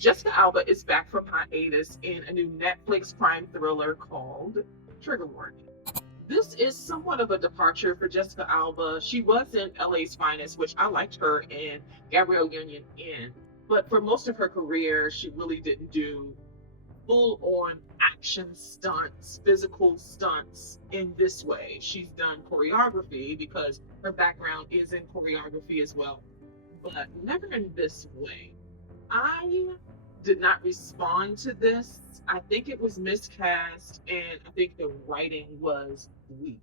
Jessica Alba is back from hiatus in a new Netflix crime thriller called Trigger Warning. This is somewhat of a departure for Jessica Alba. She was in LA's Finest, which I liked her in Gabrielle Union in. But for most of her career, she really didn't do full on action stunts, physical stunts in this way. She's done choreography because her background is in choreography as well, but never in this way. I did not respond to this. I think it was miscast, and I think the writing was weak.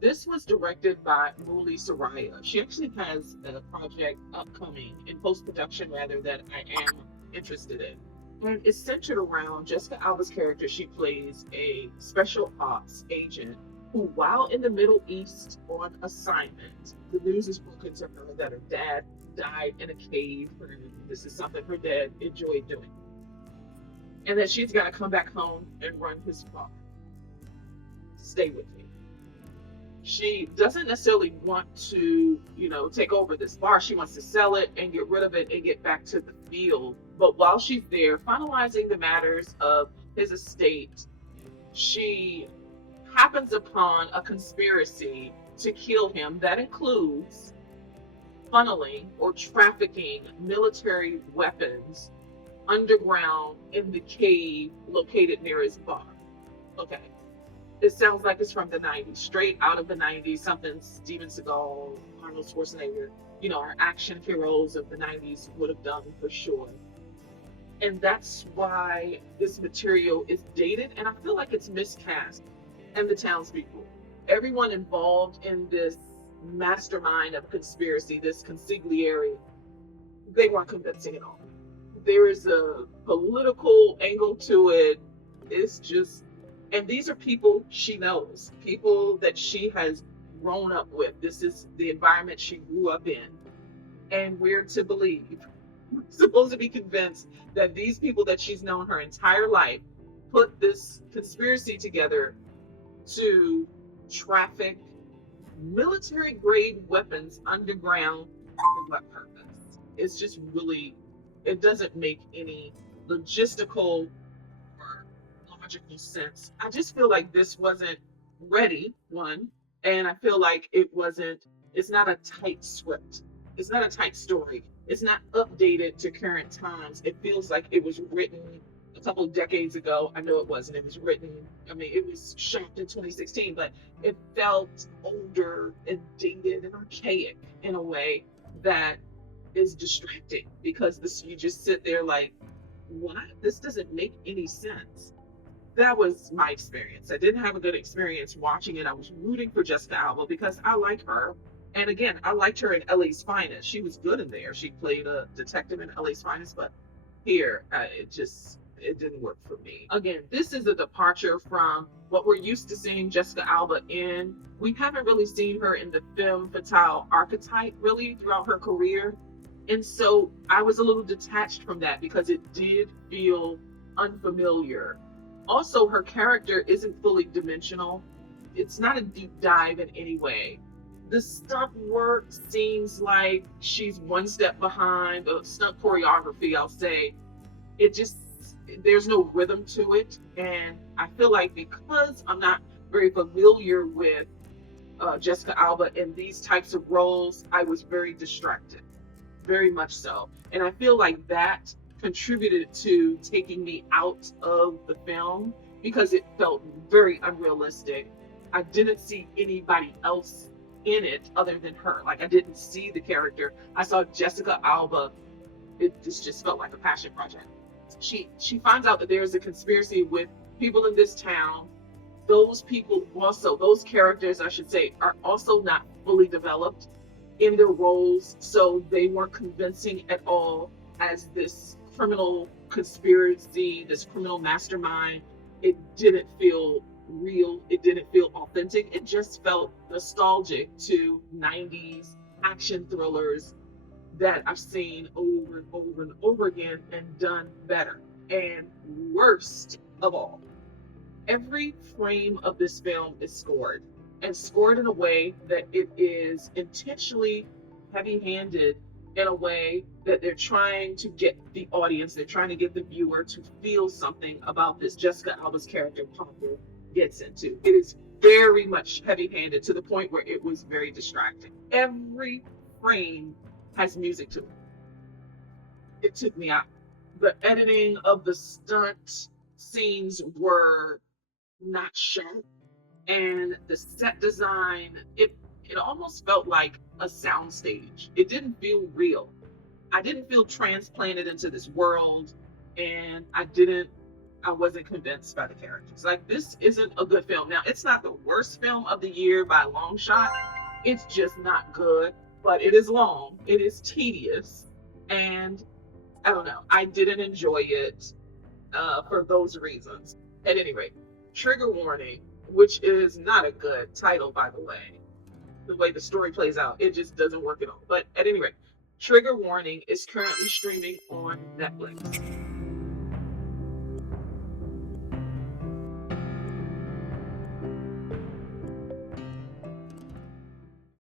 This was directed by Muli Saraya. She actually has a project upcoming in post production, rather, that I am interested in. And it's centered around Jessica Alba's character. She plays a special ops agent who, while in the Middle East on assignment, the news is broken to her that her dad died in a cave. And this is something her dad enjoyed doing. And that she's got to come back home and run his farm. Stay with me. She doesn't necessarily want to, take over this bar. She wants to sell it and get rid of it and get back to the field. But while she's there finalizing the matters of his estate, she happens upon a conspiracy to kill him that includes funneling or trafficking military weapons underground in the cave located near his bar. Okay. It sounds like it's from the 90s, straight out of the 90s, something Steven Seagal, Arnold Schwarzenegger, our action heroes of the 90s would have done for sure. And that's why this material is dated, and I feel like it's miscast. And the townspeople, everyone involved in this mastermind of conspiracy, this consigliere, they weren't convincing at all. There is a political angle to it. It's just, and these are people she knows, people that she has grown up with. This is the environment she grew up in. And we're to believe, we're supposed to be convinced that these people that she's known her entire life put this conspiracy together to traffic military grade weapons underground. For what purpose? It's just really, it doesn't make any logistical or logical sense. I just feel like this wasn't ready, one, and I feel like it's not a tight script. It's not a tight story. It's not updated to current times. It feels like it was written a couple of decades ago. I know it wasn't. It was written, it was shot in 2016, but it felt older and dated and archaic in a way that is distracting because you just sit there like, what? This doesn't make any sense. That was my experience. I didn't have a good experience watching it. I was rooting for Jessica Alba because I like her. And again, I liked her in LA's Finest. She was good in there. She played a detective in LA's Finest, but here, it didn't work for me. Again, this is a departure from what we're used to seeing Jessica Alba in. We haven't really seen her in the femme fatale archetype really throughout her career. And so I was a little detached from that because it did feel unfamiliar. Also, her character isn't fully dimensional. It's not a deep dive in any way. The stunt work seems like she's one step behind. The stunt choreography, I'll say, there's no rhythm to it. And I feel like because I'm not very familiar with Jessica Alba in these types of roles, I was very distracted, very much so. And I feel like that contributed to taking me out of the film because it felt very unrealistic. I didn't see anybody else in it other than her. Like, I didn't see the character. I saw Jessica Alba. This just felt like a passion project. She finds out that there's a conspiracy with people in this town. Those people also, those characters, I should say, are also not fully developed in their roles, so they weren't convincing at all as this criminal conspiracy, this criminal mastermind. It didn't feel real. It didn't feel authentic. It just felt nostalgic to 90s action thrillers that I've seen over and over and over again and done better. And worst of all, every frame of this film is scored, and scored in a way that it is intentionally heavy-handed in a way that they're trying to get the audience, they're trying to get the viewer to feel something about this Jessica Alba's character Papa gets into. It is very much heavy-handed to the point where it was very distracting. Every frame has music to it. It took me out. The editing of the stunt scenes were not sharp, and the set design, it almost felt like a soundstage. It didn't feel real. I didn't feel transplanted into this world, and I wasn't convinced by the characters. Like, this isn't a good film. Now, it's not the worst film of the year by a long shot. It's just not good, but it is long, it is tedious, and I don't know. I didn't enjoy it for those reasons. At any rate, Trigger Warning, which is not a good title, by the way the story plays out, it just doesn't work at all. But at any rate, Trigger Warning is currently streaming on Netflix.